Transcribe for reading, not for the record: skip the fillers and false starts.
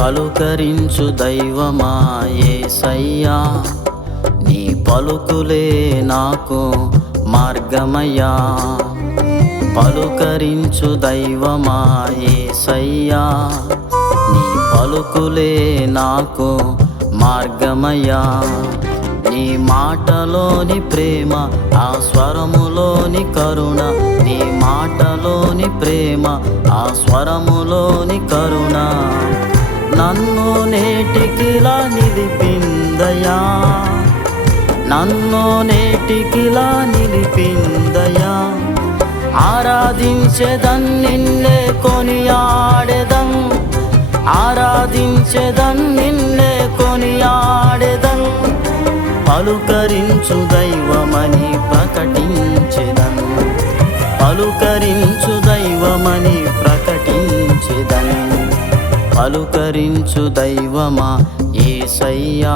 పలుకరించు దైవమా యేసయ్యా, నీ పలుకులే నాకు మార్గమయ్యా. పలుకరించు దైవమా యేసయ్యా, నీ పలుకులే నాకు మార్గమయ్యా. నీ మాటలోని ప్రేమ, ఆ స్వరములోని కరుణ, నీ మాటలోని ప్రేమ, ఆ స్వరములోని కరుణ నన్ను నేటికిలా నిలిపిందయా, నన్ను నేటికిలా నిలిపిందయా. ఆరాధించెదన్ నిన్నే కొనియాడెదన్, ఆరాధించెదన్ నిన్నే కొనియాడెదన్. పలుకరించు దైవమని ప్రకటించెదన్, పలుకరించు దైవమని ప్రకటించెదన్. పలుకరించు దైవమా యేసయ్యా.